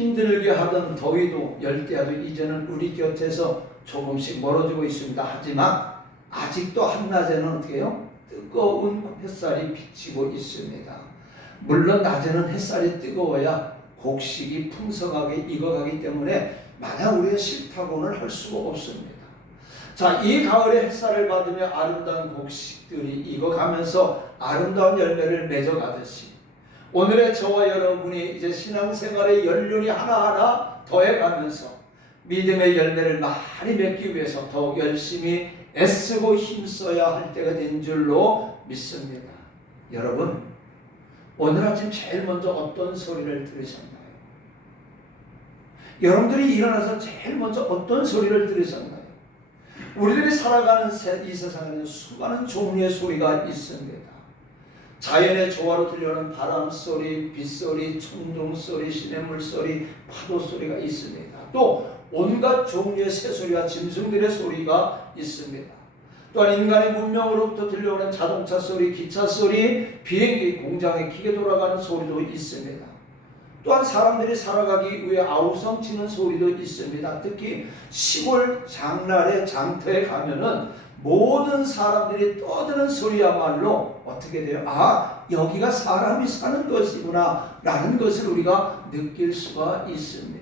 힘들게 하던 더위도 열대야도 이제는 우리 곁에서 조금씩 멀어지고 있습니다. 하지만 아직도 한낮에는 어떻게 해요? 뜨거운 햇살이 비치고 있습니다. 물론 낮에는 햇살이 뜨거워야 곡식이 풍성하게 익어가기 때문에 마냥 우리가 싫다고는 할 수가 없습니다. 자, 이 가을에 햇살을 받으며 아름다운 곡식들이 익어가면서 아름다운 열매를 맺어가듯이 오늘의 저와 여러분이 이제 신앙생활의 연륜이 하나하나 더해가면서 믿음의 열매를 많이 맺기 위해서 더욱 열심히 애쓰고 힘써야 할 때가 된 줄로 믿습니다. 여러분, 오늘 아침 제일 먼저 어떤 소리를 들으셨나요? 여러분들이 일어나서 제일 먼저 어떤 소리를 들으셨나요? 우리들이 살아가는 이 세상에는 수많은 종류의 소리가 있습니다. 자연의 조화로 들려오는 바람 소리, 빗소리, 천둥 소리, 시냇물 소리, 파도 소리가 있습니다. 또 온갖 종류의 새소리와 짐승들의 소리가 있습니다. 또한 인간의 문명으로부터 들려오는 자동차 소리, 기차 소리, 비행기, 공장의 기계 돌아가는 소리도 있습니다. 또한 사람들이 살아가기 위해 아우성 치는 소리도 있습니다. 특히 시골 장날의 장터에 가면은 모든 사람들이 떠드는 소리야말로 어떻게 돼요? 아, 여기가 사람이 사는 것이구나 라는 것을 우리가 느낄 수가 있습니다.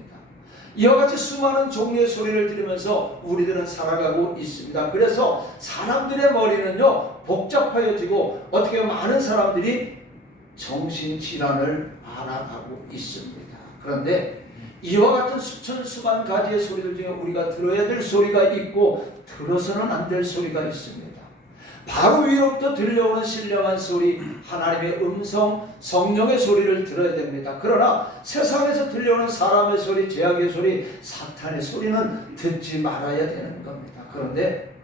이와 같이 수많은 종류의 소리를 들으면서 우리들은 살아가고 있습니다. 그래서 사람들의 머리는요 복잡해지고 어떻게 많은 사람들이 정신질환을 알아가고 있습니다. 그런데 이와 같은 수천 가지의 소리들 중에 우리가 들어야 될 소리가 있고 들어서는 안 될 소리가 있습니다. 바로 위로부터 들려오는 신령한 소리, 하나님의 음성, 성령의 소리를 들어야 됩니다. 그러나 세상에서 들려오는 사람의 소리, 죄악의 소리, 사탄의 소리는 듣지 말아야 되는 겁니다. 그런데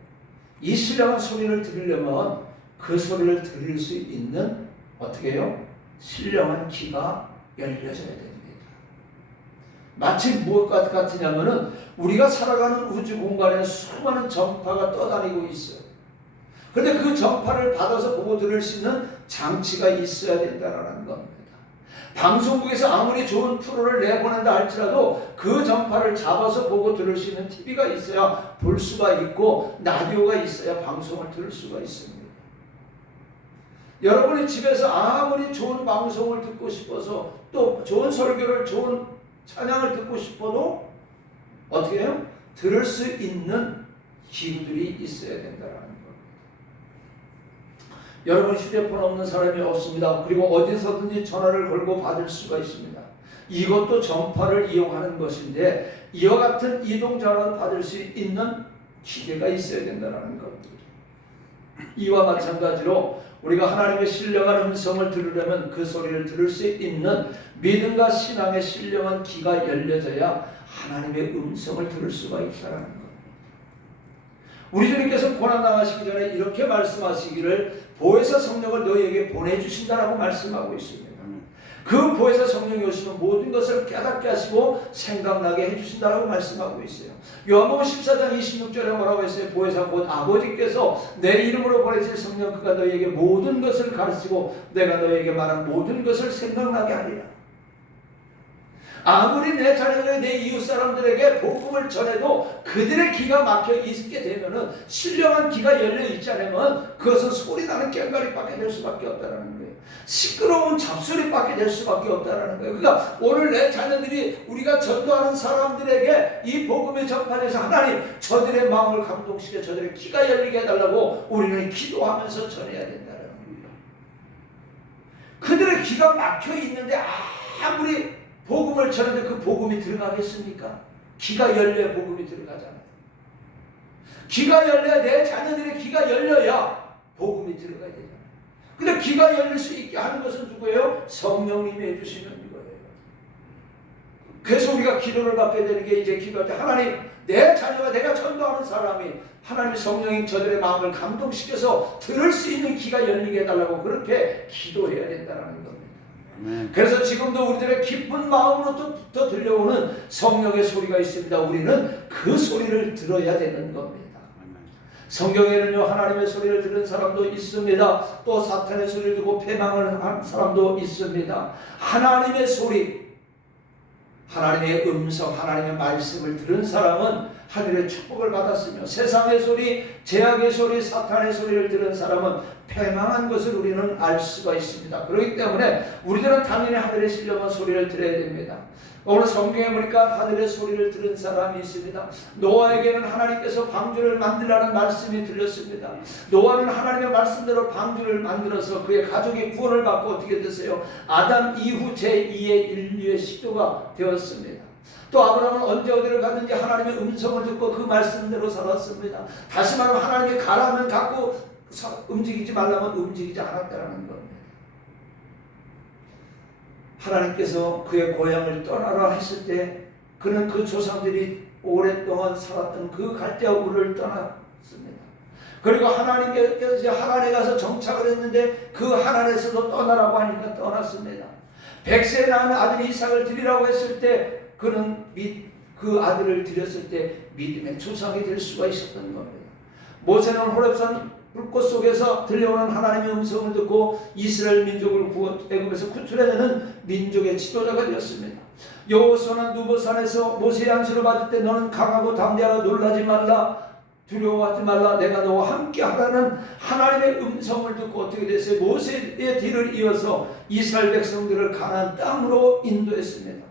이 신령한 소리를 들으려면 그 소리를 들을 수 있는 어떻게 해요? 신령한 귀가 열려져야 됩니다. 마치 무엇과 같으냐면은 우리가 살아가는 우주 공간에 수많은 전파가 떠다니고 있어요. 그런데 그 전파를 받아서 보고 들을 수 있는 장치가 있어야 된다는 겁니다. 방송국에서 아무리 좋은 프로를 내보낸다 할지라도 그 전파를 잡아서 보고 들을 수 있는 TV가 있어야 볼 수가 있고 라디오가 있어야 방송을 들을 수가 있습니다. 여러분이 집에서 아무리 좋은 방송을 듣고 싶어서 또 좋은 설교를 좋은 찬양을 듣고 싶어도 어떻게 해요? 들을 수 있는 기구들이 있어야 된다는 겁니다. 여러분 휴대폰 없는 사람이 없습니다. 그리고 어디서든지 전화를 걸고 받을 수가 있습니다. 이것도 전파를 이용하는 것인데 이와 같은 이동 전화를 받을 수 있는 기계가 있어야 된다는 겁니다. 이와 마찬가지로 우리가 하나님의 신령한 음성을 들으려면 그 소리를 들을 수 있는 믿음과 신앙의 신령한 귀가 열려져야 하나님의 음성을 들을 수가 있다는 겁니다. 우리 주님께서 고난당하시기 전에 이렇게 말씀하시기를 보혜사 성령을 너희에게 보내주신다라고 말씀하고 있습니다. 그 보혜사 성령이 오시면 모든 것을 깨닫게 하시고 생각나게 해주신다라고 말씀하고 있어요. 요한복음 14장 26절에 뭐라고 했어요? 보혜사 곧 아버지께서 내 이름으로 보내실 성령 그가 너희에게 모든 것을 가르치고 내가 너희에게 말한 모든 것을 생각나게 하리라. 아무리 내 자녀들에게 내 이웃 사람들에게 복음을 전해도 그들의 귀가 막혀 있게 되면은 신령한 귀가 열려 있지 않으면 그것은 소리나는 꽹과리밖에 될 수밖에 없다는 거예요. 시끄러운 잡소리밖에 될 수밖에 없다는 거예요. 그러니까 오늘 내 자녀들이 우리가 전도하는 사람들에게 이 복음의 전파에서 하나님 저들의 마음을 감동시켜 저들의 귀가 열리게 해달라고 우리는 기도하면서 전해야 된다는 거예요. 그들의 귀가 막혀 있는데 아무리 복음을 전하는데 그 복음이 들어가겠습니까? 귀가 열려야 복음이 들어가잖아요. 귀가 열려야 내 자녀들의 귀가 열려야 복음이 들어가야 되잖아요. 근데 귀가 열릴 수 있게 하는 것은 누구예요? 성령님이 해주시는 거예요. 그래서 우리가 기도를 받게 되는 게 이제 기도할 때 하나님 내 자녀가 내가 전도하는 사람이 하나님 성령님 저들의 마음을 감동시켜서 들을 수 있는 귀가 열리게 해달라고 그렇게 기도해야 된다는 겁니다. 그래서 지금도 우리들의 기쁜 마음으로부터 들려오는 성령의 소리가 있습니다. 우리는 그 소리를 들어야 되는 겁니다. 성경에는요 하나님의 소리를 들은 사람도 있습니다. 또 사탄의 소리를 듣고 패망을 한 사람도 있습니다. 하나님의 소리, 하나님의 음성, 하나님의 말씀을 들은 사람은 하늘의 축복을 받았으며, 세상의 소리, 제약의 소리, 사탄의 소리를 들은 사람은 패망한 것을 우리는 알 수가 있습니다. 그렇기 때문에 우리들은 당연히 하늘의 신령한 소리를 들어야 됩니다. 오늘 성경에 보니까 하늘의 소리를 들은 사람이 있습니다. 노아에게는 하나님께서 방주를 만들라는 말씀이 들렸습니다. 노아는 하나님의 말씀대로 방주를 만들어서 그의 가족이 구원을 받고 어떻게 됐어요? 아담 이후 제2의 인류의 시조가 되었습니다. 또 아브라함은 언제 어디를 가든지 하나님의 음성을 듣고 그 말씀대로 살았습니다. 다시 말하면 하나님이 가라면 갖고 움직이지 말라면 움직이지 않았다는 겁니다. 하나님께서 그의 고향을 떠나라 했을 때 그는 그 조상들이 오랫동안 살았던 그 갈대아 우를 떠났습니다. 그리고 하나님께서 이제 하란에 가서 정착을 했는데 그 하란에서도 떠나라고 하니까 떠났습니다. 100세에 낳은 아들 이삭을 드리라고 했을 때 그는 그 아들을 드렸을 때 믿음의 조상이 될 수가 있었던 겁니다. 모세는 호렙산 불꽃 속에서 들려오는 하나님의 음성을 듣고 이스라엘 민족을 애굽에서 구출해내는 민족의 지도자가 되었습니다. 여호수아는 누보산에서 모세의 안수를 받을 때 너는 강하고 담대하라, 놀라지 말라, 두려워하지 말라, 내가 너와 함께 하라는 하나님의 음성을 듣고 어떻게 됐어요? 모세의 뒤를 이어서 이스라엘 백성들을 가나안 땅으로 인도했습니다.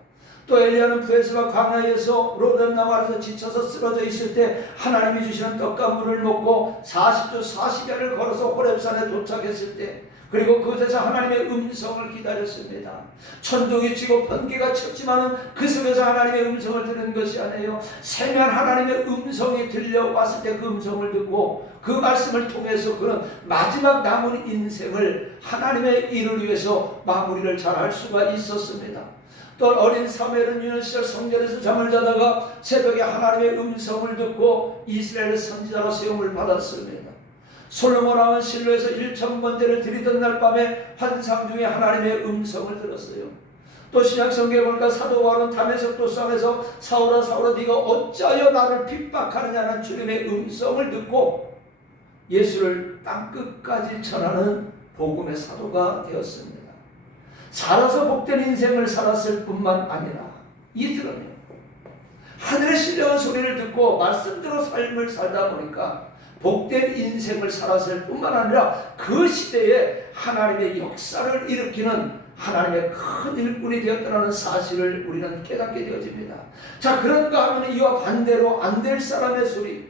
또 엘리야는 부에스와 광야에서 로뎀나무 아래서 지쳐서 쓰러져 있을 때 하나님이 주시는 떡과 물을 먹고 40주 40야를 걸어서 호렙산에 도착했을 때, 그리고 그곳에서 하나님의 음성을 기다렸습니다. 천둥이 치고 번개가 쳤지만은 그 속에서 하나님의 음성을 들은 것이 아니에요. 세미한 하나님의 음성이 들려왔을 때 그 음성을 듣고 그 말씀을 통해서 그는 마지막 남은 인생을 하나님의 일을 위해서 마무리를 잘 할 수가 있었습니다. 또 어린 사무엘은 유년 시절 성전에서 잠을 자다가 새벽에 하나님의 음성을 듣고 이스라엘의 선지자로 세움을 받았습니다. 솔로몬 왕은 실로에서 1000번제를 드리던 날 밤에 환상 중에 하나님의 음성을 들었어요. 또 신약 성경에 보니까 사도 바울은 다메섹 도상에서 사울아 사울아 네가 어찌하여 나를 핍박하느냐는 주님의 음성을 듣고 예수를 땅끝까지 전하는 복음의 사도가 되었습니다. 살아서 복된 인생을 살았을 뿐만 아니라 이들은 하늘의 신령한 소리를 듣고 말씀대로 삶을 살다 보니까 복된 인생을 살았을 뿐만 아니라 그 시대에 하나님의 역사를 일으키는 하나님의 큰 일꾼이 되었다는 사실을 우리는 깨닫게 되어집니다. 자, 그런가 하면 이와 반대로 안 될 사람의 소리,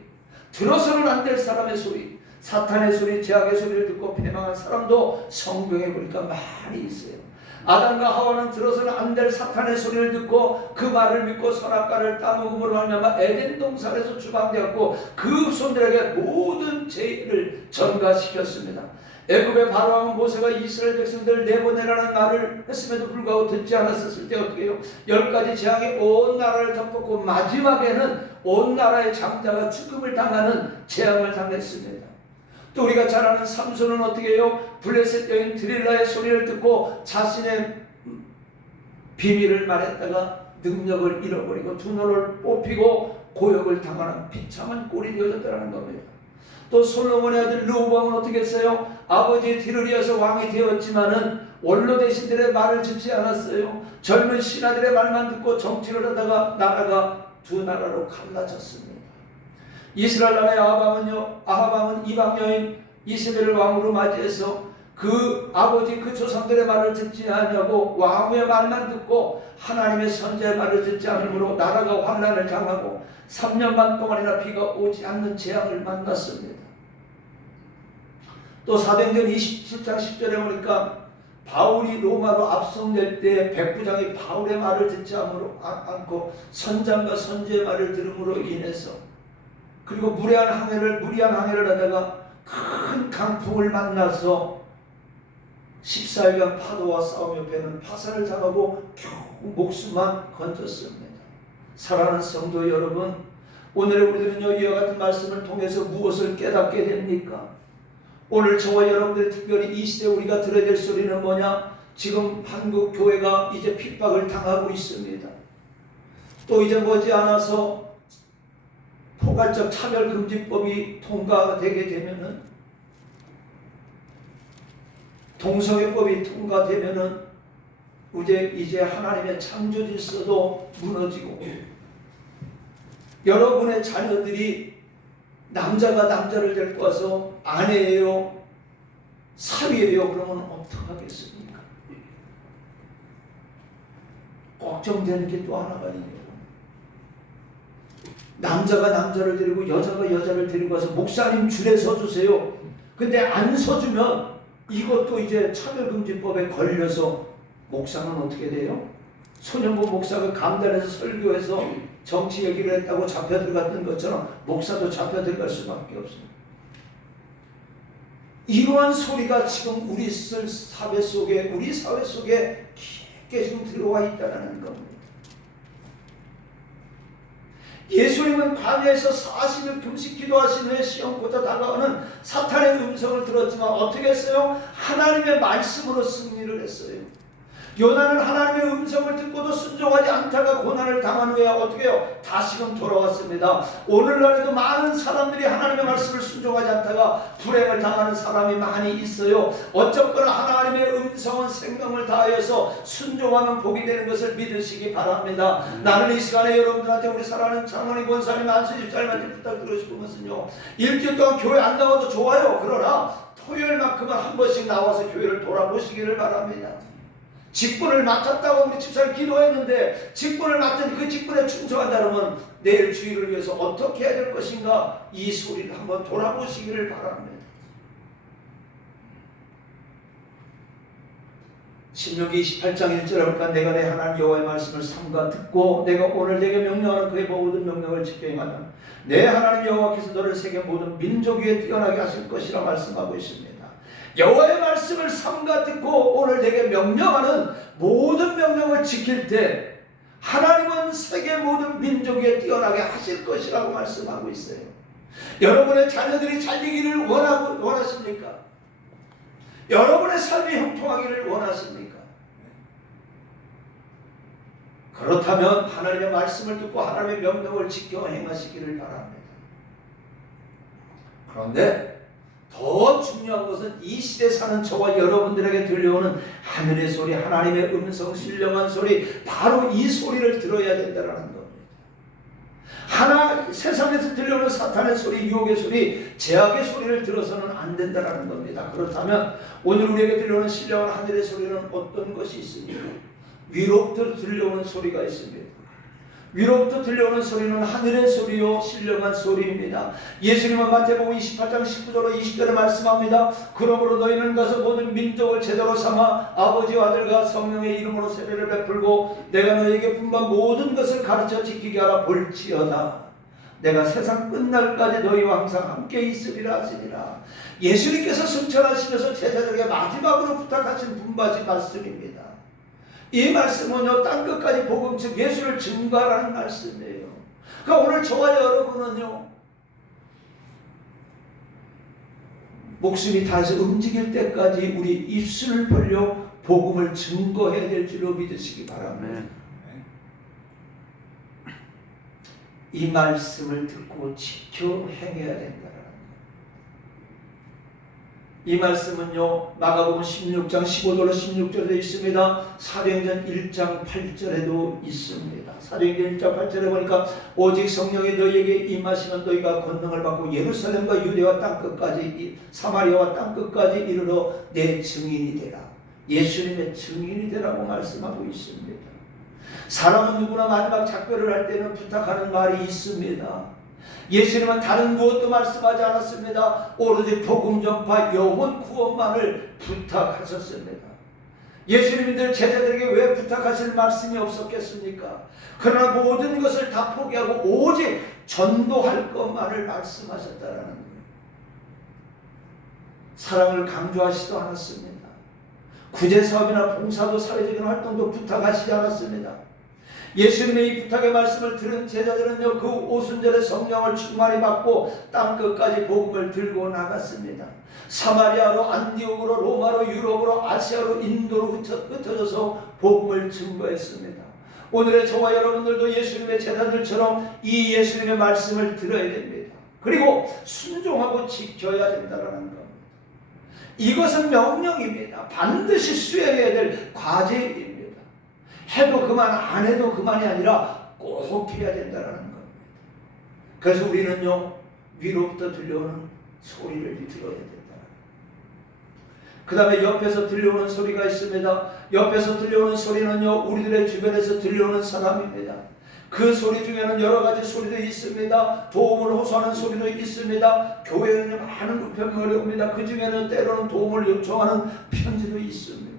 들어서는 안 될 사람의 소리, 사탄의 소리, 제약의 소리를 듣고 패망한 사람도 성경에 보니까 많이 있어요. 아담과 하와는 들어서는 안 될 사탄의 소리를 듣고 그 말을 믿고 선악과를 따먹음으로 말미암아 에덴 동산에서 추방되었고 그 손들에게 모든 죄를 전가시켰습니다. 애굽의 바로왕 모세가 이스라엘 백성들을 내보내라는 말을 했음에도 불구하고 듣지 않았을 때 어떻게 해요? 10가지 재앙이 온 나라를 덮었고 마지막에는 온 나라의 장자가 죽음을 당하는 재앙을 당했습니다. 또 우리가 잘 아는 삼손은 어떻게 해요? 블레셋 여인 드릴라의 소리를 듣고 자신의 비밀을 말했다가 능력을 잃어버리고 두 눈을 뽑히고 고역을 당하는 비참한 꼴이 되어졌다는 겁니다. 또 솔로몬의 아들 르호보암은 어떻게 했어요? 아버지의 뒤를 이어서 왕이 되었지만은 원로 대신들의 말을 듣지 않았어요. 젊은 신하들의 말만 듣고 정치를 하다가 나라가 두 나라로 갈라졌습니다. 이스라엘 나라의 아하방은 이방 여인 이세벨을 왕으로 맞이해서 그 아버지 그 조상들의 말을 듣지 아니하고 왕의 말만 듣고 하나님의 선지자의 말을 듣지 않으므로 나라가 환난을 당하고 3년 반 동안이나 비가 오지 않는 재앙을 만났습니다. 또 사도행전 27장 10절에 보니까 바울이 로마로 압송될 때 백부장이 바울의 말을 듣지 않고 선장과 선지의 말을 들음으로 인해서, 그리고 무리한 항해를 하다가 큰 강풍을 만나서 14일간 파도와 싸우며 배는 파산을 당하고 겨우 목숨만 건졌습니다. 사랑하는 성도 여러분, 오늘 우리들은요 이와 같은 말씀을 통해서 무엇을 깨닫게 됩니까? 오늘 저와 여러분들이 특별히 이 시대에 우리가 들어야 될 소리는 뭐냐? 지금 한국 교회가 이제 핍박을 당하고 있습니다. 또 이제 머지않아서 포괄적 차별금지법이 통과되게 되면은, 동성애법이 통과되면은 이제 하나님의 창조 질서도 무너지고 여러분의 자녀들이 남자가 남자를 데리고 와서 아내예요, 사위예요, 그러면 어떡하겠습니까? 걱정되는 게 또 하나가 있네요. 남자가 남자를 데리고 여자가 여자를 데리고 와서 목사님 줄에 서주세요. 근데 안 서주면 이것도 이제 차별금지법에 걸려서 목사는 어떻게 돼요? 소년부 목사가 강단에서 설교해서 정치 얘기를 했다고 잡혀 들어갔던 것처럼 목사도 잡혀 들어갈 수밖에 없습니다. 이러한 소리가 지금 우리 사회 속에 깊게 지금 들어와 있다는 겁니다. 예수님은 광야에서 40일 금식 기도하신 후에 시험코자 다가오는 사탄의 음성을 들었지만 어떻게 했어요? 하나님의 말씀으로 승리를 했어요. 요나는 하나님의 음성을 듣고도 순종하지 않다가 고난을 당한 후에 어떻게 해요? 다시금 돌아왔습니다. 오늘날에도 많은 사람들이 하나님의 말씀을 순종하지 않다가 불행을 당하는 사람이 많이 있어요. 어쨌거나 하나님의 음성은 생명을 다하여서 순종하면 복이 되는 것을 믿으시기 바랍니다. 나는 이 시간에 여러분들한테 우리 사랑하는 장로님 권사님 안수집 장님한테 부탁드리고 싶은 것은요, 일주일 동안 교회 안 나와도 좋아요. 그러나 토요일만큼은 한 번씩 나와서 교회를 돌아보시기를 바랍니다. 직분을 맡았다고 우리 집사님 기도했는데 직분을 맡은 그 직분에 충성한다 그러면 내일 주일을 위해서 어떻게 해야 될 것인가, 이 소리를 한번 돌아보시기를 바랍니다. 신명기 28장 1절에 보니까 내가 내 하나님 여호와의 말씀을 삼가 듣고 내가 오늘 내게 명령하는 그의 모든 명령을 지켜 행하면 내 하나님 여호와께서 너를 세계 모든 민족 위에 뛰어나게 하실 것이라 말씀하고 있습니다. 여호와의 말씀을 삼가 듣고 오늘 내게 명령하는 모든 명령을 지킬 때 하나님은 세계 모든 민족 위에 뛰어나게 하실 것이라고 말씀하고 있어요. 여러분의 자녀들이 잘 되기를 원하십니까? 여러분의 삶이 형통하기를 원하십니까? 그렇다면 하나님의 말씀을 듣고 하나님의 명령을 지켜 행하시기를 바랍니다. 그런데 더 중요한 것은 이 시대에 사는 저와 여러분들에게 들려오는 하늘의 소리, 하나님의 음성, 신령한 소리, 바로 이 소리를 들어야 된다는 겁니다. 세상에서 들려오는 사탄의 소리, 유혹의 소리, 제약의 소리를 들어서는 안 된다는 겁니다. 그렇다면 오늘 우리에게 들려오는 신령한 하늘의 소리는 어떤 것이 있습니까? 위로부터 들려오는 소리가 있습니다. 위로부터 들려오는 소리는 하늘의 소리요 신령한 소리입니다. 예수님은 마태복음 28장 19절로 20절에 말씀합니다. 그러므로 너희는 가서 모든 민족을 제자로 삼아 아버지와 아들과 성령의 이름으로 세례를 베풀고 내가 너희에게 분반 모든 것을 가르쳐 지키게 하라 볼지어다. 내가 세상 끝날까지 너희와 항상 함께 있으리라 하시니라. 예수님께서 승천하시면서 제자들에게 마지막으로 부탁하신 분바지 말씀입니다. 이 말씀은요, 땅끝까지 복음, 즉 예수를 증거하라는 말씀이에요. 그러니까 오늘 저와 여러분은요, 목숨이 다해서 움직일 때까지 우리 입술을 벌려 복음을 증거해야 될 줄로 믿으시기 바랍니다. 이 말씀을 듣고 지켜 행해야 된다. 이 말씀은요, 마가복음 16장 15절로 16절에 있습니다. 사도행전 1장 8절에도 있습니다. 사도행전 1장 8절에 보니까 오직 성령이 너희에게 임하시면 너희가 권능을 받고 예루살렘과 유대와 땅끝까지 사마리아와 땅끝까지 이르러 내 증인이 되라. 예수님의 증인이 되라고 말씀하고 있습니다. 사람은 누구나 마지막 작별을 할 때는 부탁하는 말이 있습니다. 예수님은 다른 무엇도 말씀하지 않았습니다. 오로지 복음 전파, 영혼 구원만을 부탁하셨습니다. 예수님들 제자들에게 왜 부탁하실 말씀이 없었겠습니까? 그러나 모든 것을 다 포기하고 오직 전도할 것만을 말씀하셨다라는 거예요. 사랑을 강조하시지도 않았습니다. 구제사업이나 봉사도 사회적인 활동도 부탁하시지 않았습니다. 예수님의 이 부탁의 말씀을 들은 제자들은요, 그 오순절에 성령을 충만히 받고 땅끝까지 복음을 들고 나갔습니다. 사마리아로, 안디옥으로, 로마로, 유럽으로, 아시아로, 인도로 흩어져서 복음을 증거했습니다. 오늘의 저와 여러분들도 예수님의 제자들처럼 이 예수님의 말씀을 들어야 됩니다. 그리고 순종하고 지켜야 된다는 겁니다. 이것은 명령입니다. 반드시 수행해야 될 과제입니다. 해도 그만 안 해도 그만이 아니라 꼭 해야 된다는 겁니다. 그래서 우리는요 위로부터 들려오는 소리를 들어야 된다. 그 다음에 옆에서 들려오는 소리가 있습니다. 옆에서 들려오는 소리는요 우리들의 주변에서 들려오는 사람입니다. 그 소리 중에는 여러 가지 소리도 있습니다. 도움을 호소하는 소리도 있습니다. 교회에는 많은 우편물이 옵니다. 그 중에는 때로는 도움을 요청하는 편지도 있습니다.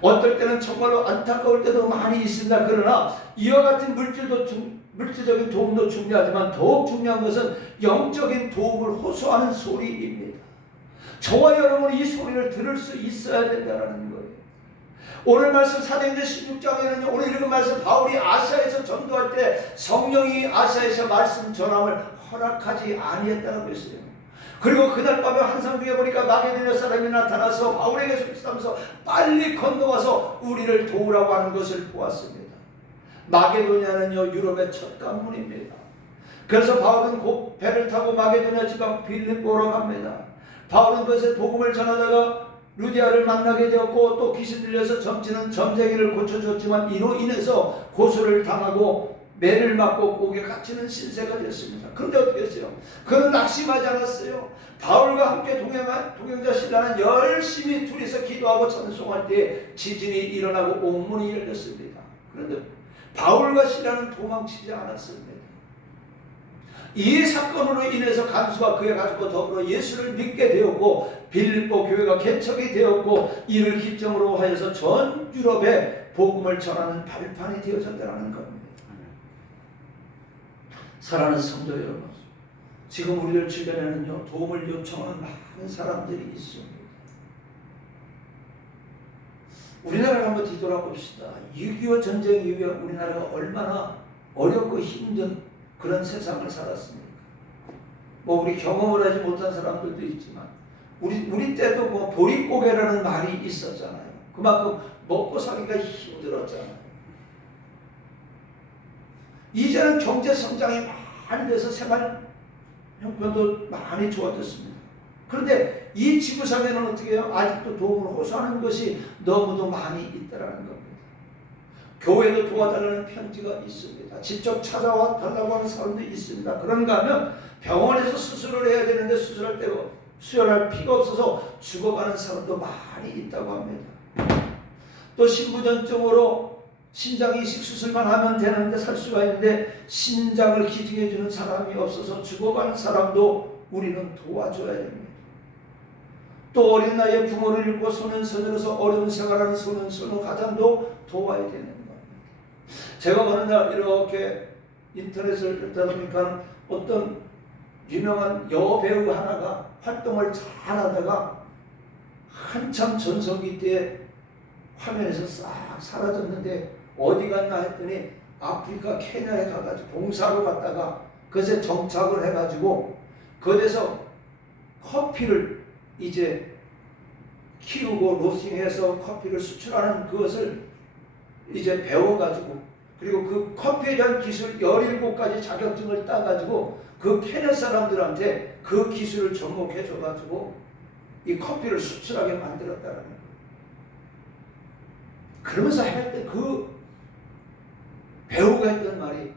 어떨 때는 정말로 안타까울 때도 많이 있습니다. 그러나 이와 같은 물질적인 도움도 중요하지만 더욱 중요한 것은 영적인 도움을 호소하는 소리입니다. 저와 여러분은 이 소리를 들을 수 있어야 된다는 거예요. 오늘 말씀 사도행전 16장에는 오늘 읽은 말씀 바울이 아시아에서 전도할 때 성령이 아시아에서 말씀 전함을 허락하지 아니했다고 했어요. 그리고 그날 밤에 환상 중에 보니까 마게도냐 사람이 나타나서 바울에게 소리치면서 빨리 건너와서 우리를 도우라고 하는 것을 보았습니다. 마게도냐는요 유럽의 첫 관문입니다. 그래서 바울은 곧 배를 타고 마게도냐 지방 빌립보로 갑니다. 바울은 그것에 복음을 전하다가 루디아를 만나게 되었고 또 귀신 들려서 점치는 점쟁이를 고쳐줬지만 이로 인해서 고소를 당하고 매를 맞고 옥에 갇히는 신세가 됐습니다. 그런데 어떻게 했어요? 그는 낙심하지 않았어요. 바울과 함께 동행자 신라는 열심히 둘이서 기도하고 찬송할 때 지진이 일어나고 옥문이 열렸습니다. 그런데 바울과 신라는 도망치지 않았습니다. 이 사건으로 인해서 간수가 그의 가족과 더불어 예수를 믿게 되었고 빌립보 교회가 개척이 되었고 이를 기점으로 하여서 전 유럽에 복음을 전하는 발판이 되어졌다는 겁니다. 사랑하는 성도 여러분, 지금 우리들 주변에는요 도움을 요청하는 많은 사람들이 있습니다. 우리나라를 한번 뒤돌아봅시다. 6.25 전쟁 이후에 우리나라가 얼마나 어렵고 힘든 그런 세상을 살았습니까? 뭐 우리 경험을 하지 못한 사람들도 있지만 우리 때도 뭐 보릿고개라는 말이 있었잖아요. 그만큼 먹고 살기가 힘들었잖아요. 이제는 경제 성장이 많이 돼서 생활 형편도 많이 좋아졌습니다. 그런데 이 지구상에는 어떻게 해요? 아직도 도움을 호소하는 것이 너무도 많이 있다라는 겁니다. 교회도 도와달라는 편지가 있습니다. 직접 찾아와 달라고 하는 사람도 있습니다. 그런가 하면 병원에서 수술을 해야 되는데 수술할 때 수혈할 피가 없어서 죽어가는 사람도 많이 있다고 합니다. 또 신부전증으로 신장 이식 수술만 하면 되는데 살 수가 있는데 신장을 기증해 주는 사람이 없어서 죽어가는 사람도 우리는 도와줘야 됩니다. 또 어린 나이에 부모를 잃고 소년소녀로서 어려운 생활하는 소년소녀 가장도 도와야 되는 겁니다. 제가 어느 날 이렇게 인터넷을 듣다 보니까 어떤 유명한 여배우 하나가 활동을 잘 하다가 한참 전성기 때 화면에서 싹 사라졌는데 어디 갔나 했더니 아프리카 케냐에 가가지고 봉사로 갔다가 그것에 정착을 해가지고 그곳에서 커피를 이제 키우고 로스팅해서 커피를 수출하는 그것을 이제 배워가지고 그리고 그 커피에 대한 기술 17가지 자격증을 따가지고 그 케냐 사람들한테 그 기술을 접목해줘가지고 이 커피를 수출하게 만들었다는 거예요. 그러면서 할 때 그 배우가 했던 말이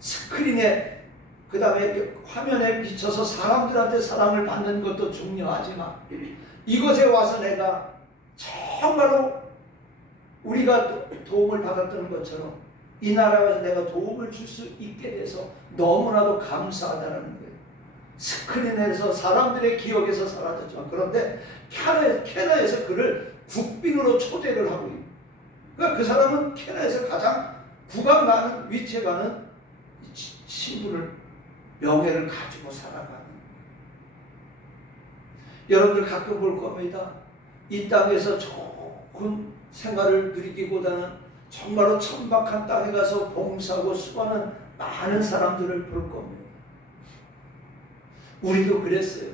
스크린에 그 다음에 화면에 비춰서 사람들한테 사랑을 받는 것도 중요하지만 이곳에 와서 내가 정말로 우리가 도움을 받았던 것처럼 이 나라에서 내가 도움을 줄 수 있게 돼서 너무나도 감사하다는 거예요. 스크린에서 사람들의 기억에서 사라졌지만 그런데 케냐에서 그를 국빈으로 초대를 하고 있는. 그러니까 그 사람은 케냐에서 가장 국왕 가는 위치에 가는 신분을 명예를 가지고 살아가는. 여러분들 가끔 볼 겁니다. 이 땅에서 좋은 생활을 누리기보다는 정말로 천박한 땅에 가서 봉사하고 수고하는 많은 사람들을 볼 겁니다. 우리도 그랬어요.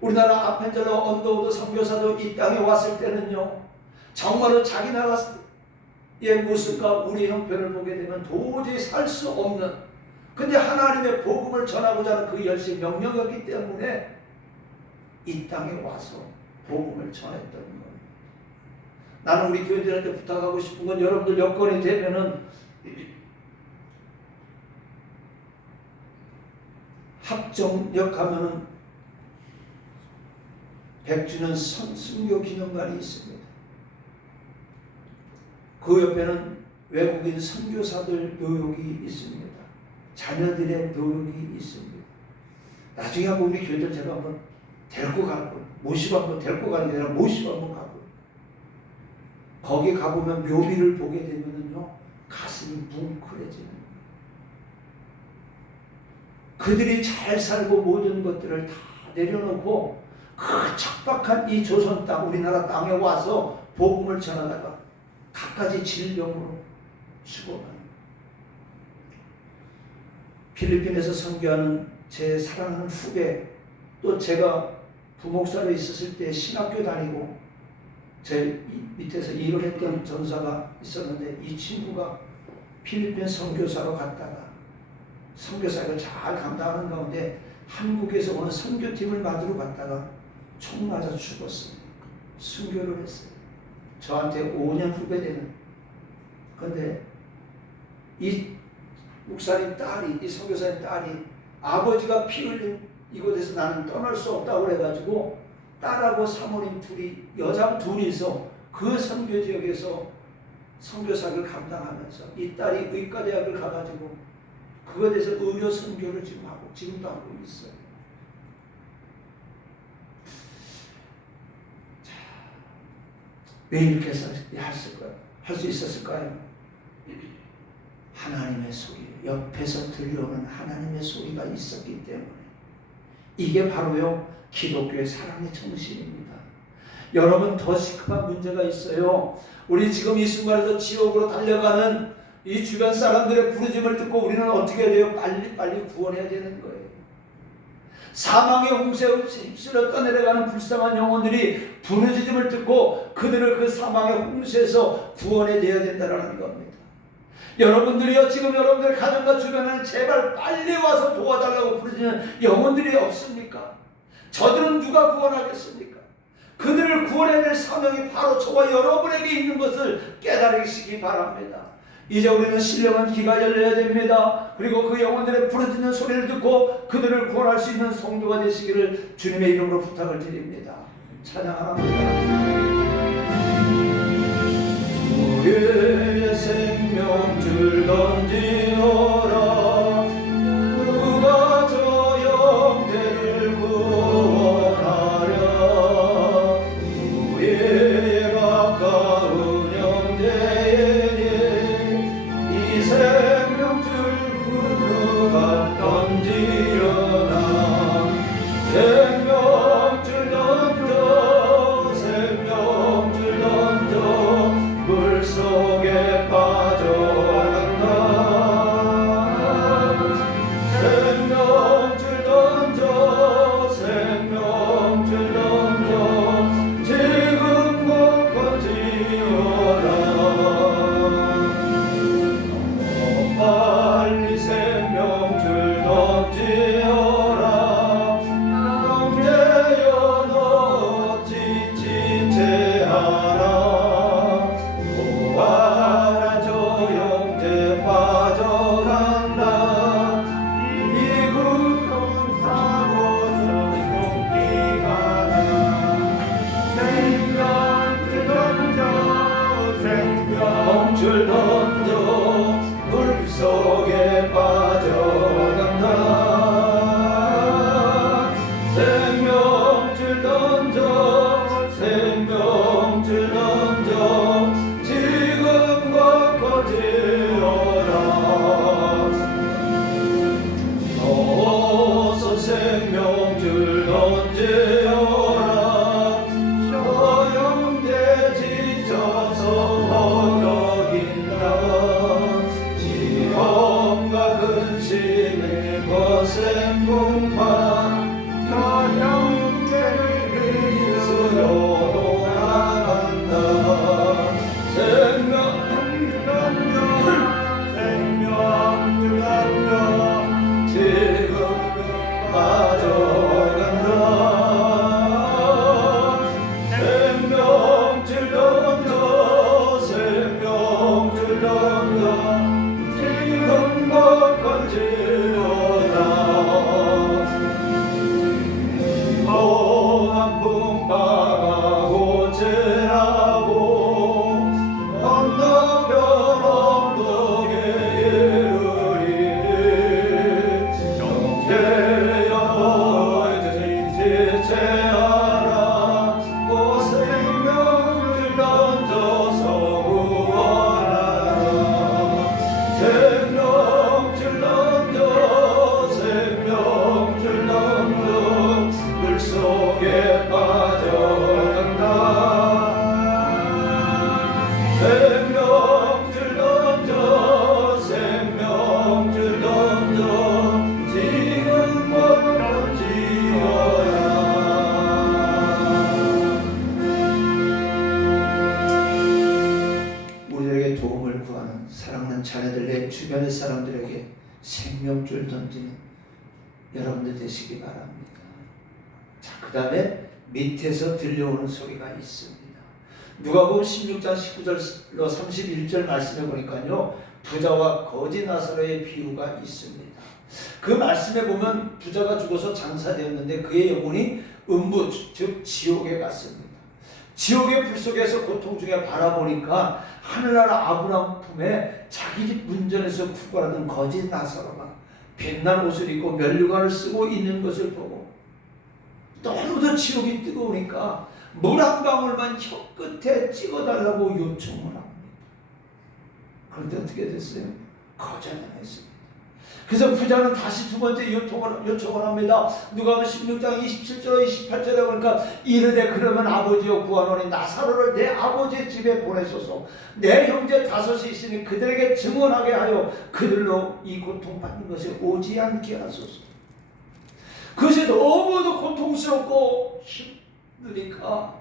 우리나라 아펜젤러 언더우드 선교사도 이 땅에 왔을 때는요 정말로 자기 나라의 모습과 우리 형편을 보게 되면 도저히 살 수 없는, 근데 하나님의 복음을 전하고자 하는 그 열심 명령이었기 때문에 이 땅에 와서 복음을 전했던 겁니다. 나는 우리 교회들한테 부탁하고 싶은 건 여러분들 여건이 되면은 합정역 가면은 100주년 순교 기념관이 있습니다. 그 옆에는 외국인 선교사들 묘역이 있습니다. 자녀들의 묘역이 있습니다. 나중에 한번 우리 교회들 제가 한번 데리고 가고, 모시고 한번 데리고 가는 게 아니라 모시고 한번 가고, 거기 가보면 묘비를 보게 되면은요, 가슴이 뭉클해지는. 그들이 잘 살고 모든 것들을 다 내려놓고 그 척박한 이 조선 땅, 우리나라 땅에 와서 복음을 전하다가 갖가지 질병으로 죽어가는. 필리핀에서 선교하는 제 사랑하는 후배, 또 제가 부목사로 있었을 때 신학교 다니고 제 밑에서 일을 했던 전사가 있었는데, 이 친구가 필리핀 선교사로 갔다가 선교사를 잘 감당하는 가운데 한국에서 오는 선교팀을 맡으러 갔다가 총 맞아 죽었어요. 순교를 했어요. 저한테 5년 후배되는. 그런데 이 목사님 딸이, 이 선교사님 딸이 아버지가 피 흘린 이곳에서 나는 떠날 수 없다고 그래가지고 딸하고 사모님 둘이, 여장 둘이서 그 선교 지역에서 선교사를 감당하면서 이 딸이 의과대학을 가가지고 그거에 대해서 의료 선교를 지금 하고, 지금도 하고 있어요. 자, 왜 이렇게 할 수 있었을까요? 하나님의 소리, 옆에서 들려오는 하나님의 소리가 있었기 때문에. 이게 바로요, 기독교의 사랑의 정신입니다. 여러분, 더 시급한 문제가 있어요. 우리 지금 이 순간에서 지옥으로 달려가는 이 주변 사람들의 부르짐을 듣고 우리는 어떻게 해야 돼요? 빨리 구원해야 되는 거예요. 사망의 홍수에 휩쓸려 떠내려가는 불쌍한 영혼들이 부르짖음을 듣고 그들을 그 사망의 홍수에서 구원해내야 된다는 겁니다. 여러분들이요, 지금 여러분들 가정과 주변에는 제발 빨리 와서 도와달라고 부르짖는 영혼들이 없습니까? 저들은 누가 구원하겠습니까? 그들을 구원해야 될 사명이 바로 저와 여러분에게 있는 것을 깨달으시기 바랍니다. 이제 우리는 신령한 귀가 열려야 됩니다. 그리고 그 영혼들의 부르짖는 소리를 듣고 그들을 구원할 수 있는 성도가 되시기를 주님의 이름으로 부탁을 드립니다. 찬양합니다. 우리의 생명줄 던지노라. 누가 저 영대를 구원하랴. 우리의 가까운 영대에 이 생명줄 누가 던지려나. 생명줄 던져, 생명줄 던져, 물속에 빠져간다. 생명줄 던져, 생명줄 던져, 지금 곧 건지어라. 빨리 생명줄 던지 사람들에게 생명줄 던지는 여러분들 되시기 바랍니다. 자, 그 다음에 밑에서 들려오는 소리가 있습니다. 누가복음 16장 19절로 31절 말씀해 보니까요, 부자와 거지 나사로의 비유가 있습니다. 그 말씀에 보면 부자가 죽어서 장사되었는데 그의 영혼이 음부, 즉 지옥에 갔습니다. 지옥의 불 속에서 고통 중에 바라보니까 하늘나라 아브라함 품에 자기 집 문전에서 구걸하던 거지 나사로가 빛난 옷을 입고 면류관을 쓰고 있는 것을 보고 너무도 지옥이 뜨거우니까 물 한 방울만 혀끝에 찍어달라고 요청을 합니다. 그런데 어떻게 됐어요? 거절당했습니다. 그래서 부자는 다시 두 번째 요청을 합니다. 누가복음 16장 27절 28절에 보니까 이르되 그러면 아버지여 구하노니 나사로를 내 아버지의 집에 보내소서. 내 형제 다섯이 있으니 그들에게 증언하게 하여 그들로 이 고통받는 것에 오지 않게 하소서. 그것이 너무도 고통스럽고 힘드니까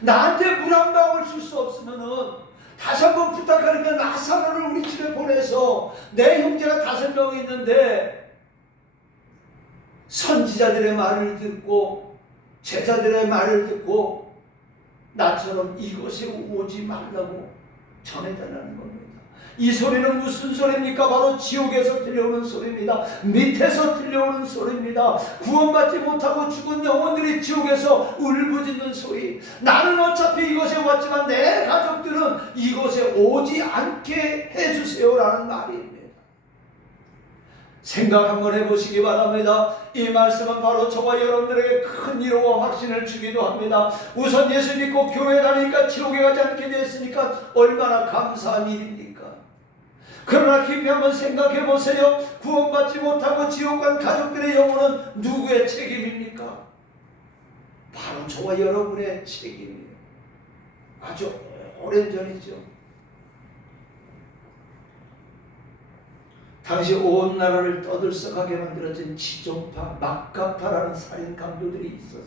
나한테 물 한 방울 줄 수 없으면은 다시 한번 부탁하니까 나사로를 우리 집에 보내서 내 형제가 5명이 있는데 선지자들의 말을 듣고 제자들의 말을 듣고 나처럼 이곳에 오지 말라고 전해달라는 겁니다. 이 소리는 무슨 소리입니까? 바로 지옥에서 들려오는 소리입니다. 밑에서 들려오는 소리입니다. 구원받지 못하고 죽은 영혼들이 지옥에서 울부짖는 소리. 나는 어차피 이곳에 왔지만 내 가족들은 이곳에 오지 않게 해주세요라는 말입니다. 생각 한번 해보시기 바랍니다. 이 말씀은 바로 저와 여러분들에게 큰 위로와 확신을 주기도 합니다. 우선 예수 믿고 교회 다니니까 지옥에 가지 않게 되었으니까 얼마나 감사한 일입니까? 그러나 깊이 한번 생각해 보세요. 구원받지 못하고 지옥 간 가족들의 영혼은 누구의 책임입니까? 바로 저와 여러분의 책임이에요. 아주 오랜 전이죠. 당시 온 나라를 떠들썩하게 만들어진 지존파 막가파라는 살인 강도들이 있었어요.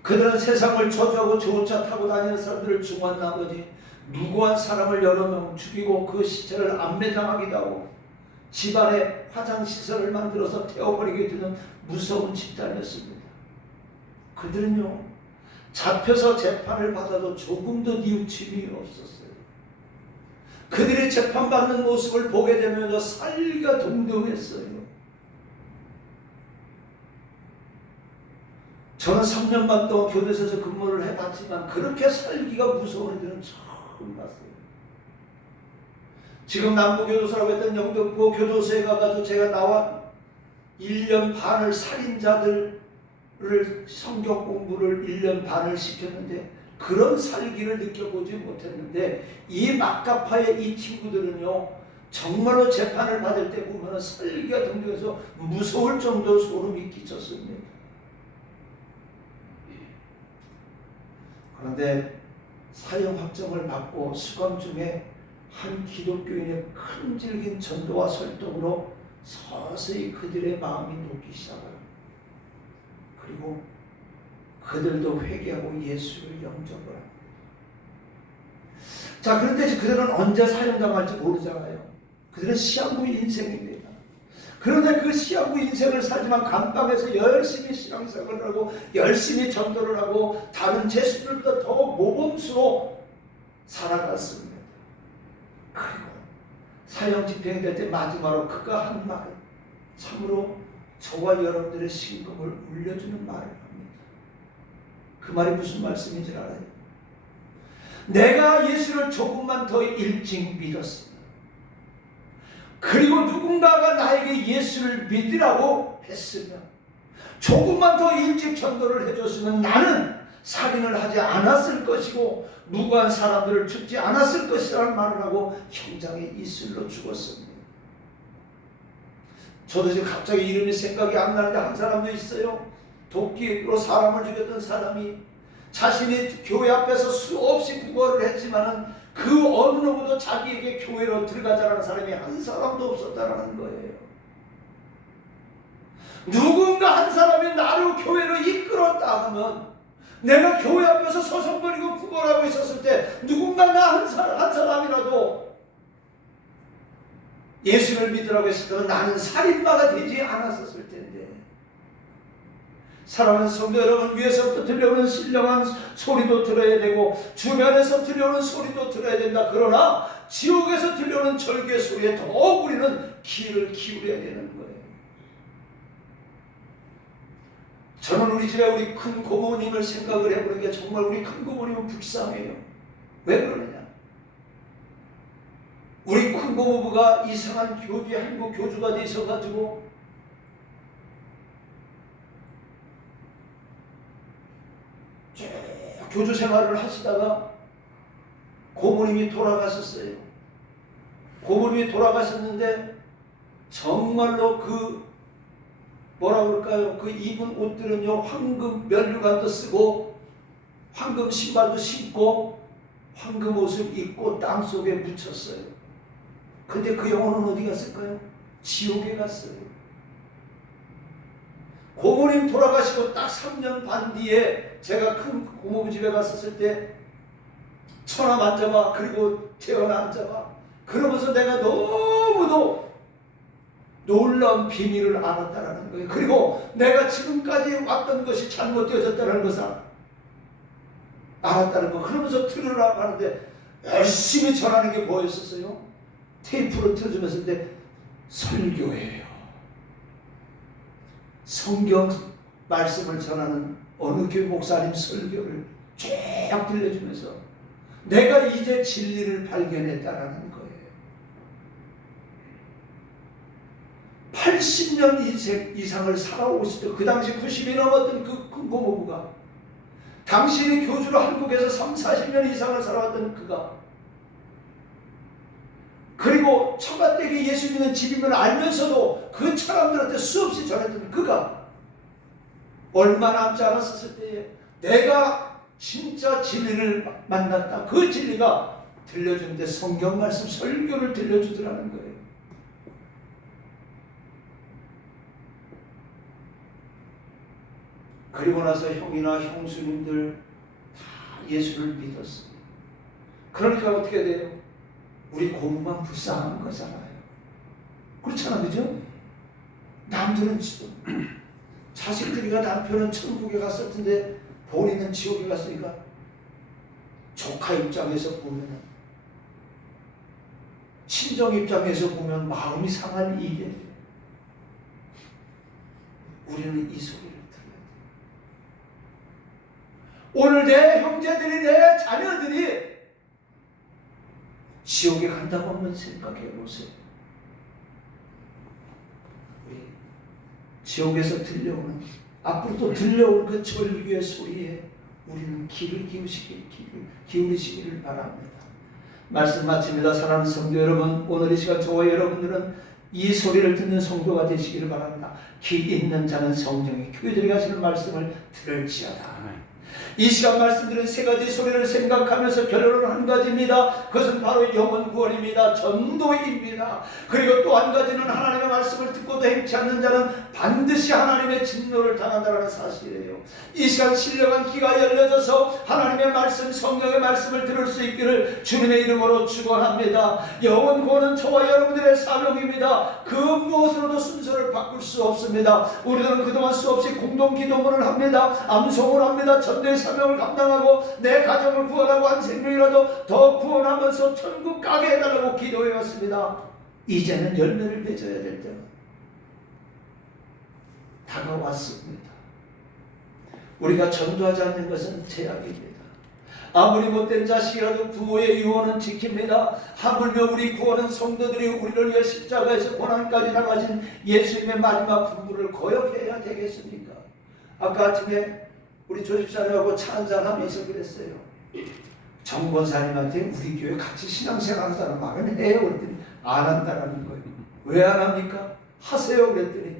그들은 세상을 저주하고 좋은 차 타고 다니는 사람들을 중한 나머지 무고한 사람을 여러 명 죽이고 그 시체를 안매장하기도 하고 집안에 화장시설을 만들어서 태워버리게 되는 무서운 집단이었습니다. 그들은요, 잡혀서 재판을 받아도 조금도 뉘우침이 없었어요. 그들이 재판받는 모습을 보게 되면서 살기가 동동했어요. 저는 3년 반 동안 교도소에서 근무를 해봤지만 그렇게 살기가 무서운 애들은 처음 봤어요. 지금 남부교도소라고 했던 영등포 교도소에 가가지고 제가 나와 1년 반을 살인자들을 성경 공부를 1년 반을 시켰는데 그런 살기를 느껴보지 못했는데 이 막가파의 이 친구들은요, 정말로 재판을 받을 때 보면 살기가 동동해서 무서울 정도로 소름이 끼쳤습니다. 그런데 사형 확정을 받고 수감 중에 한 기독교인의 끈질긴 전도와 설득으로 서서히 그들의 마음이 녹기 시작합니다. 그리고 그들도 회개하고 예수를 영접을 합니다. 자, 그런데 그들은 언제 사형당할지 모르잖아요. 그들은 시한부 인생입니다. 그런데 그 시한부 인생을 살지만 감방에서 열심히 신앙생활을 하고 열심히 전도를 하고 다른 제수들보다 더 모범수로 살아갔습니다. 그리고 사형 집행이 될 때 마지막으로 그가 한 말은 참으로 저와 여러분들의 심금을 울려주는 말을 합니다. 그 말이 무슨 말씀인지 알아요? 내가 예수를 조금만 더 일찍 믿었습니다. 그리고 누군가가 나에게 예수를 믿으라고 했으면, 조금만 더 일찍 전도를 해줬으면 나는 살인을 하지 않았을 것이고 무고한 사람들을 죽지 않았을 것이라는 말을 하고 형장에 이슬로 죽었습니다. 저도 지금 갑자기 이름이 생각이 안 나는데 한 사람도 있어요. 도끼로 사람을 죽였던 사람이 자신이 교회 앞에서 수없이 구걸을 했지만은 그 어느 누구도 자기에게 교회로 들어가자라는 사람이 한 사람도 없었다라는 거예요. 누군가 한 사람이 나를 교회로 이끌었다 하면, 내가 교회 앞에서 서성거리고 구걸하고 있었을 때 누군가 나 한 사람이라도 예수를 믿으라고 했었다면 나는 살인마가 되지 않았었을 텐데. 사랑하는 성도 여러분, 위에서부터 들려오는 신령한 소리도 들어야 되고 주변에서 들려오는 소리도 들어야 된다. 그러나 지옥에서 들려오는 절규의 소리에 더욱 우리는 귀를 기울여야 되는 거예요. 저는 우리 집에 우리 큰 고모님을 생각을 해보는 게 정말 우리 큰 고모님은 불쌍해요. 왜 그러느냐? 우리 큰 고모부가 이상한 교주에 한국 교주가 돼 있어가지고 교주 생활을 하시다가 고모님이 돌아가셨어요. 고모님이 돌아가셨는데 정말로 그 뭐라 그럴까요? 그 입은 옷들은요 황금 면류관도 쓰고 황금 신발도 신고 황금 옷을 입고 땅속에 묻혔어요. 근데 그 영혼은 어디 갔을까요? 지옥에 갔어요. 고모님 돌아가시고 딱 3년 반 뒤에 제가 큰 고모부 집에 갔었을 때 천하 만져봐, 그리고 태어나 앉아봐. 그러면서 내가 너무도 놀라운 비밀을 알았다는 거예요. 그리고 내가 지금까지 왔던 것이 잘못되어졌다는 것을 알았다는 거. 그러면서 들으라고 하는데 열심히 전하는 게 뭐였었어요? 테이프로 틀어주면서 근데 설교예요. 성경 말씀을 전하는 어느 교회 목사님 설교를 쭉 들려주면서 내가 이제 진리를 발견했다라는 거예요. 80년 이상을 살아오시죠. 그 당시 90이 넘었던 그 큰 고모부가 당신이 교주로 한국에서 30-40년 이상을 살아왔던 그가 그리고 처갓댁이 예수 믿는 집임을 알면서도 그 사람들한테 수없이 전했던 그가 얼마 남지 않았을 때에 내가 진짜 진리를 만났다. 그 진리가 들려주는데 성경 말씀 설교를 들려주더라는 거예요. 그리고 나서 형이나 형수님들 다 예수를 믿었어요. 그러니까 어떻게 돼요? 우리 고모만 불쌍한 거잖아요. 그렇잖아, 그죠? 남들은 자식들이가 남편은 천국에 갔을 텐데 본인은 지옥에 갔으니까 조카 입장에서 보면 친정 입장에서 보면 마음이 상할 일이에요. 우리는 이 소리를 들어야 돼요. 오늘 내 형제들이 내 자녀들이 지옥에 간다고 한번 생각해 보세요. 우리 지옥에서 들려오는 앞으로 또 들려올 그 절규의 소리에 우리는 귀를 기울이시기를 바랍니다. 말씀 마칩니다. 사랑하는 성도 여러분, 오늘 이 시간 저와 여러분들은 이 소리를 듣는 성도가 되시기를 바랍니다. 귀 있는 자는 성령이 교회들이 하시는 말씀을 들을지어다. 이 시간 말씀드린 세 가지 소리를 생각하면서 결론은 한 가지입니다. 그것은 바로 영혼 구원입니다. 전도입니다. 그리고 또 한 가지는 하나님의 말씀을 듣고도 행치 않는 자는 반드시 하나님의 진노를 당한다는 사실이에요. 이 시간 신령한 귀가 열려져서 하나님의 말씀, 성령의 말씀을 들을 수 있기를 주님의 이름으로 축원합니다. 영혼 구원은 저와 여러분들의 사명입니다. 그 무엇으로도 순서를 바꿀 수 없습니다. 우리들은 그동안 수없이 공동 기도문을 합니다. 암송을 합니다. 전도의 사명을 감당하고 내 가정을 구원하고 한 생명이라도 더 구원하면서 천국 가게 해달라고 기도해왔습니다. 이제는 열매를 맺어야 될 때가 다가왔습니다. 우리가 전도하지 않는 것은 죄악입니다. 아무리 못된 자식이라도 부모의 유언은 지킵니다. 하물며 우리 구원은 성도들이 우리를 위해 십자가에서 고난까지 당하신 예수님의 마지막 분부를 거역해야 되겠습니까? 아까 아침에 우리 조집사님하고 차 한잔하면서 그랬어요. 정권사님한테 우리 교회 같이 신앙생활하는 사람 말은 해요. 그랬더니 안 한다는 거예요. 왜 안 합니까? 하세요. 그랬더니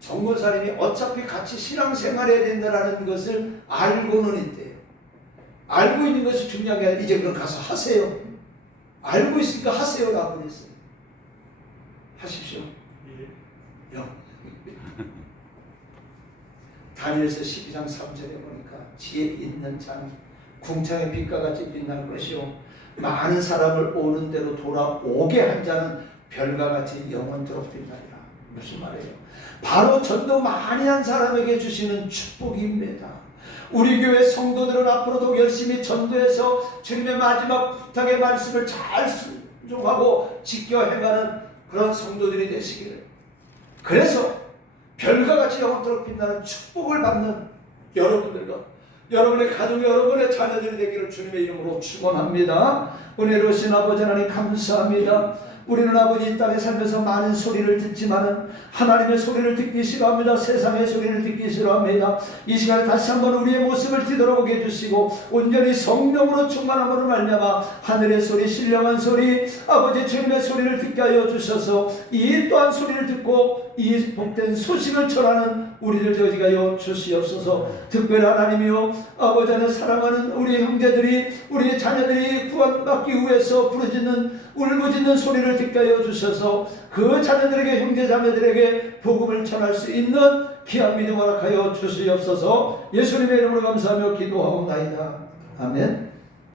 정권사님이 어차피 같이 신앙생활해야 된다는 것을 알고는 있대요. 알고 있는 것이 중요한 게 아니라 이제 그럼 가서 하세요. 알고 있으니까 하세요. 라고 그랬어요. 하십시오. 다니엘서 12장 3절에 보니까 지혜 있는 자는 궁창의 빛과 같이 빛날 것이요 많은 사람을 오는 대로 돌아오게 한 자는 별과 같이 영원토록 빛나리라. 무슨 말이에요? 바로 전도 많이 한 사람에게 주시는 축복입니다. 우리 교회 성도들은 앞으로도 열심히 전도해서 주님의 마지막 부탁의 말씀을 잘 순종하고 지켜 행하는 그런 성도들이 되시기를, 그래서 별과 같이 영원토록 빛나는 축복을 받는 여러분들과 여러분의 가족, 여러분의 자녀들이 되기를 주님의 이름으로 축원합니다. 은혜로우신 아버지 하나님 감사합니다. 우리는 아버지 이 땅에 살면서 많은 소리를 듣지만은 하나님의 소리를 듣기 싫어합니다. 세상의 소리를 듣기 싫어합니다. 이 시간에 다시 한번 우리의 모습을 뒤돌아보게 해주시고 온전히 성령으로 충만함으로 말미암아 하늘의 소리, 신령한 소리, 아버지 주님의 소리를 듣게 하여 주셔서 이 또한 소리를 듣고 이 복된 소식을 전하는 우리들 되게 하여 주시옵소서. 특별히 하나님이여 아버지 하나 사랑하는 우리 형제들이, 우리 자녀들이 구원받기 위해서 부르짖는 울부짖는 소리를 듣게 하여 주셔서 그 자녀들에게, 형제 자매들에게 복음을 전할 수 있는 귀한 믿음 허락하여 주시옵소서. 예수님의 이름으로 감사하며 기도하옵나이다. 아멘.